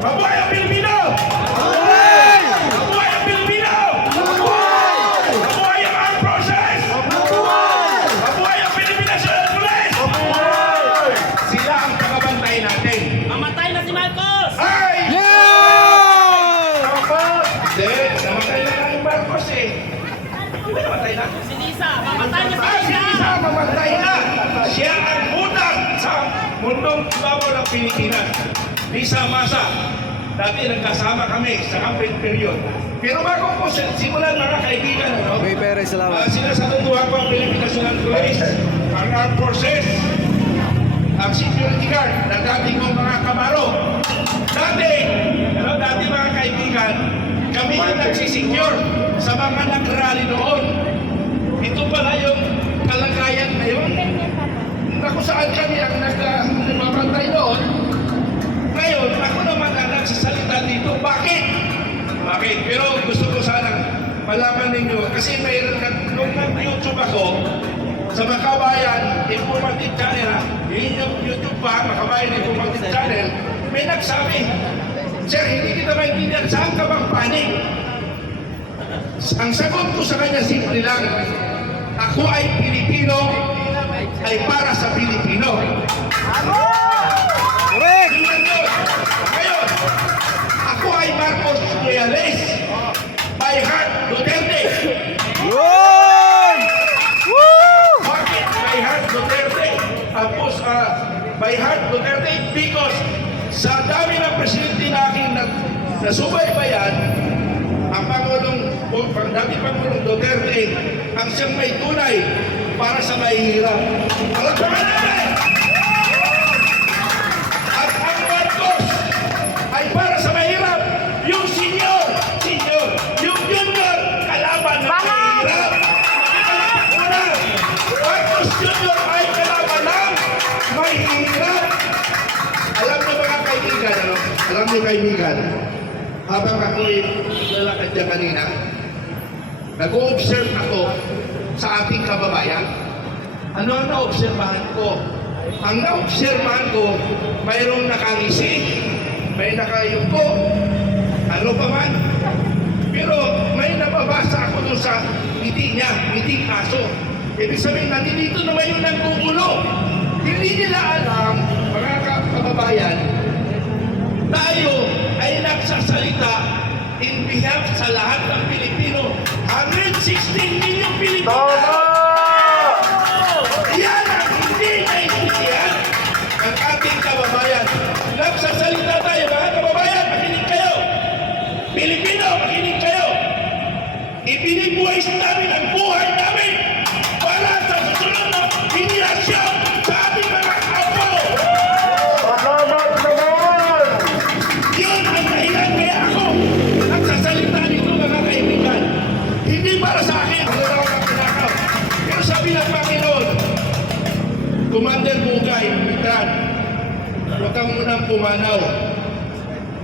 Mabuhay ang Pilipino! Mabuhay ang Pilipino! Mabuhay ang armed forces! Mabuhay ang Philippine National Police! Sila ang tagabantay natin. Mamatay na si Marcos! Ay! Yeah! Hindi, namatay na yung Marcos eh. Hindi namatay na. Si Lisa! Mamatay na si Ay, si Lisa! Isa mamatay na. Siya ang utang sa mundong ng Pilipinas. Lisa Masa. Dati nagkasama kami sa campaign period. Pero bago po si- simulan mga kaibigan, ano? May pere, Uh, salamat. sinasaluduhan ko ang Philippine National Police, ang Armed Forces, ang security guard na dati kong mga kamaro. Dati, ano, dati mga kaibigan, kami ang nagsisecure sa mga nag-rally noon. Ito pala yung kalagayan ngayon na kung saan kami ang nag- nagbabantay noon. Ngayon, ako naman ang nagsasalita dito. Bakit? Bakit? Pero gusto ko sanang malaman ninyo kasi mayroon ka, nung nag-YouTube ako, sa Makabayan Informative Channel, ha? Yun yung YouTube pa, Makabayan Informative Channel, may nagsabi, Sir, hindi kita maintindihan, saan ka bang panik? Ang sagot ko sa kanya, simple lang, ako ay Pilipino, ay para sa nasubaybayan, ang Pangulong, ang dati Pangulong Duterte, ang siyang may tunay para sa mahihirap. Palagpakan natin! At ang Marcos ay para sa mahirap. Yung senior, senior, yung junior, kalaban ng mahirap. Una, Marcos Junior ay kalaban ng mahirap. Alam niyo mga kaibigan, ano? Alam niyo kaibigan, habang ako'y lalakad dyan kanina, nag-o-observe ako sa ating kababayan. Ano ang na-obserbahan ko? Ang na-obserbahan ko, mayroong nakangisi, may nakayuko, ano pa man. Pero may nababasa ako doon sa ngiti niya, ngiting aso. Ibig sabihin, nandito naman yung nagkukulo. Hindi nila alam, mga ka- kababayan, tayo ay nagsasalita in behalf sa lahat ng Pilipino. 116 million Pilipino!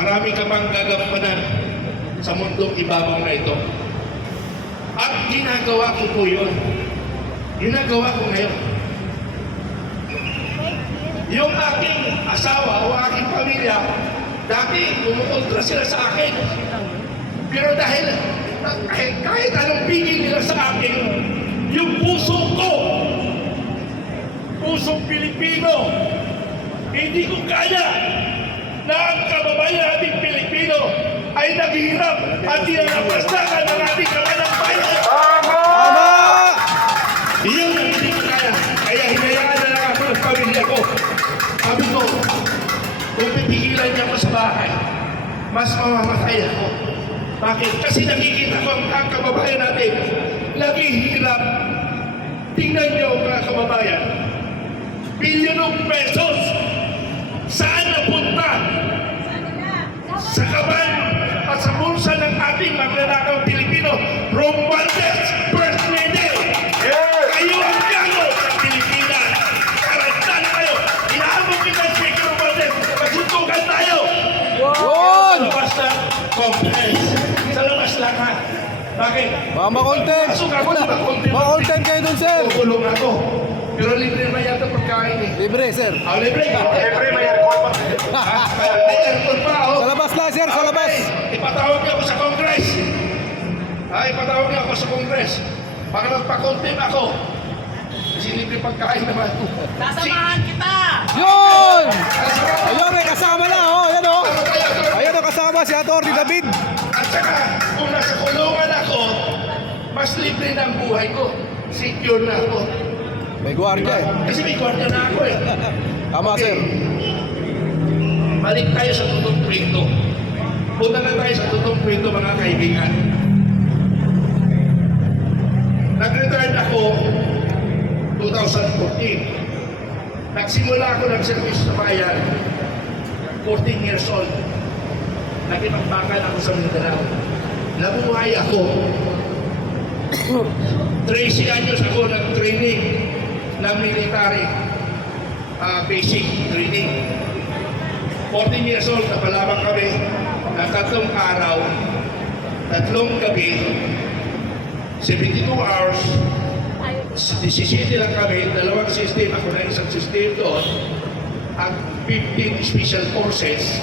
Marami ka pang gagampanan sa mundong ibabaw na ito. At ginagawa ko po yun. Ginagawa ko ngayon. Yung aking asawa o aking pamilya, dati kumukontra sila sa akin. Pero dahil kahit, kahit anong pigil nila sa akin, yung puso ko, pusong Pilipino, hindi ko kaya na ang kababayan nating Pilipino ay naghihirap at tinalapastakan ng ating kabalang bayan. Tama! Iyon ang hindi ko kaya. Kaya hinayaan na lang ako ng pamilya ko. Sabi ko, kung pipigilan niya ako sa bahay, mas mamamatay ako. Bakit? Kasi nakikita ko ang kababayan natin, naghihirap. Tingnan niyo mga kababayan, bilyonong pesos, saan? Sa kaban at sa bulsa ng ating magnanakaw Pilipino, Romualdez First Lady. Kayo ang gago sa Pilipinas. Karanta na kayo. Inaabot kita, Speaker Romualdez. Magsuntukan tayo. Yun! Sa labas na conference. Sa labas lang ha. Bakit? Baka ako na makontent. Makontent kayo dun, sir! Kukulong ako. Pero libre naman yata pagkain eh. Libre, sir. Ah, libre? Libre, may aircon pa. May aircon pa, oh. Sa labas sir, sa labas. Okay, ipatawag niyo ako sa Congress. Ah, ipatawag niyo ako sa Congress. Baka magpa-contempt ako. Kasi libre pagkain naman. Sasamahan kita! Yun! Ayun, may kasama na, oh. Ayan, oh. Ano? Ayan, oh, kasama si Atty. David. At saka, kung nasa kulungan ako, mas libre na ang buhay ko. Secure na ako. May gwardiya, eh. Kasi may kwarta na ako eh. Tama, sir. Balik tayo sa totoong kwento. Punta na tayo sa totoong kwento mga kaibigan. Nag-retired ako 2014. Nagsimula ako ng service sa bayan 14 years old. Nakipagbakan ako sa Mindanao. Nabuhay ako. 13 anyos ako ng training ng military ah, basic training. 14 years old, napalaban kami ng tatlong araw, tatlong gabi, 72 hours, 17 lang kami, dalawang system, ako na isang system doon, at 15 special forces,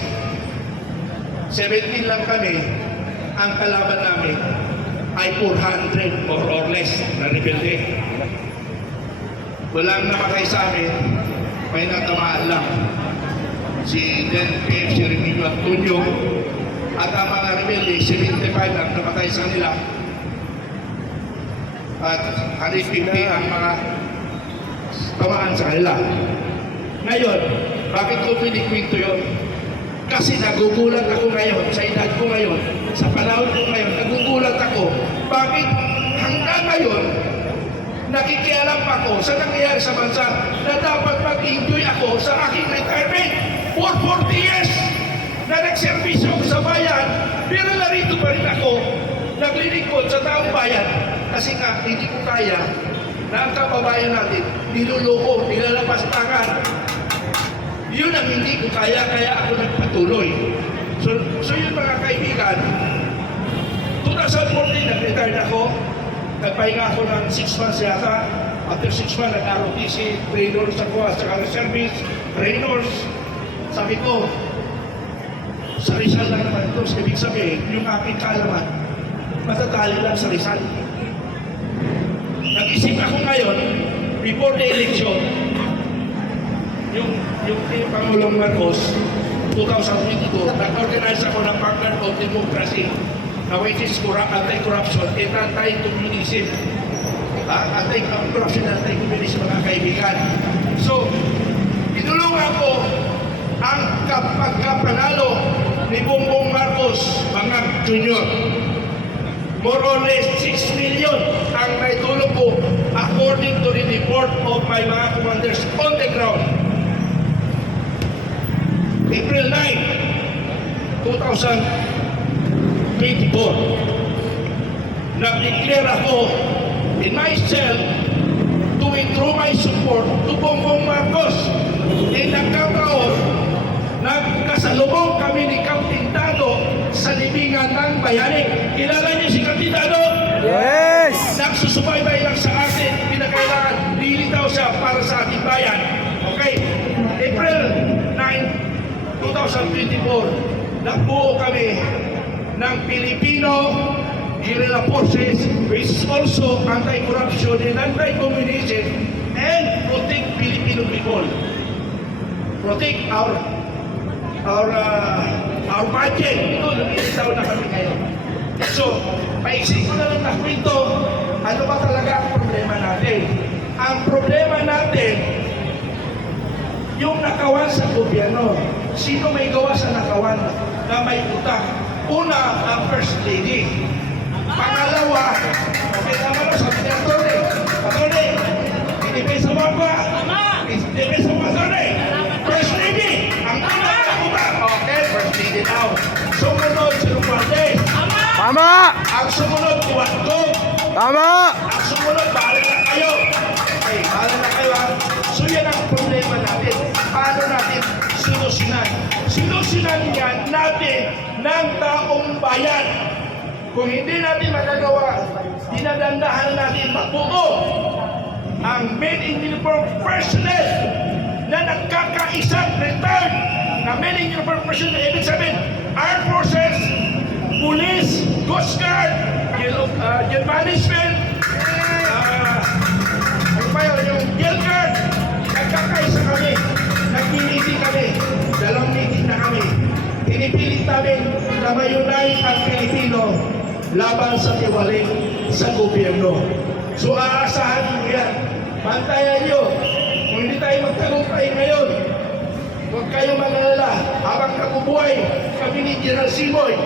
17 lang kami, ang kalaban namin ay 400 more or less na rebelde. Walang namatay sa amin, may natamaan lang. Si then PF si Remigio Antonio at ang mga rebelde 75 ang namatay sa kanila. At 150 ang mga tamaan sa kanila. Ngayon bakit ko pinikwento yun? Kasi nagugulat ako ngayon sa edad ko ngayon sa panahon ko ngayon nagugulat ako bakit hanggang ngayon nakikialam ako sa nangyayari sa bansa na dapat mag-enjoy ako sa aking retirement. For 40 years na nagservisyo ako sa bayan pero narito pa rin ako naglilingkod sa taong bayan. Kasi nga hindi ko kaya na ang kababayan natin niluloko, nilalabas tangan yun ang hindi ko kaya kaya ako nagpatuloy. So, so yun mga kaibigan 2014 nag-retire na ako nagpahinga ako ng 6 months yata. After 6 months nag-ROTC trainers ako at saka reservice trainers sabi ko sa Rizal lang naman ito. Ibig sabihin yung aking kaalaman matatali lang sa Rizal. Nag-isip ako ngayon before the election yung yung kay Pangulong Marcos 2022 nag-organize ako ng Partner of Democracy na which is corrupt, anti-corruption and anti-communism. Ah, anti-corruption anti-communism mga kaibigan. So tinulungan ko ang kapagkapanalo ni Bongbong Marcos mga junior. More or less 6 million ang naitulong ko according to the report of my mga commanders on the ground. April 9, 2024, nag-declare ako in myself to withdraw my support to Bongbong Marcos. E nagkataon, nagkasalubong kami ni Captain Dado sa libingan ng bayani. Kilala niyo si Captain Dado? Yes! nagsusubaybay lang sa atin, pinakailangan, lilitaw siya para sa ating bayan. Okay? April 9, 2024, nagbuo kami ng Filipino Guerrilla Forces which is also anti-corruption and anti-communism and protect Filipino people. Protect our our uh, our budget. Ito, lumilitaw na kami ngayon. So, paisip ko na lang na kwento, ano ba talaga ang problema natin? Ang problema natin, yung nakawan sa gobyerno. Sino may gawa sa nakawan na may utang? Una, ang First Lady. Pangalawa, okay, tama na, sabi ni Atty. Atty. Inibig sa mga ba? Tama! Inibig sa mga Atty. First Lady, ang pinakautang. Okay, First Lady now. Sumunod, si Romualdez. Tama! Tama! Ang sumunod, Tuwan Gog. Tama! Ang sumunod, bahala na kayo. Okay, bahala na kayo ha. So yan ang problema natin. Paano natin sinusinan. Sinusinan yan natin ng taong bayan. Kung hindi natin magagawa, dinadandahan natin magbuo ang men in uniform personnel na nagkakaisang return na men in uniform personnel. Ibig sabihin, armed forces, police, coast guard, jail, uh, jail management, uh, ah, ano pa yun, yung jail laban sa tiwaling sa gobyerno. So aasahan nyo yan. Bantayan nyo. Kung hindi tayo magtagumpay ngayon, huwag kayong mag-alala. Habang nakubuhay kami ni General Simoy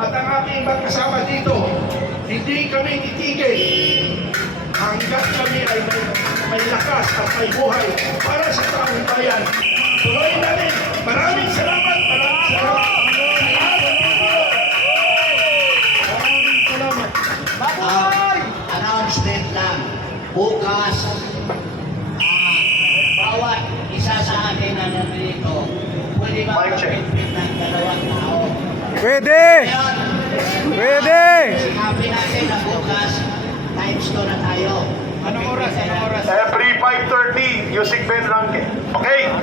at ang aking mga kasama dito, hindi kami titigil hanggat kami ay may, may lakas at may buhay para sa taong bayan. Tuloy namin. Maraming salamat. Maraming salamat. Announcement lang. Bukas, ah, bawat isa sa atin na nandito, pwede ba ng dalawang tao? Pwede! Ngayon, Pwede! sinabi natin na bukas, times 2 na tayo. Anong oras? Anong oras? Every 5.30, Yusik Ben Ranke. Okay?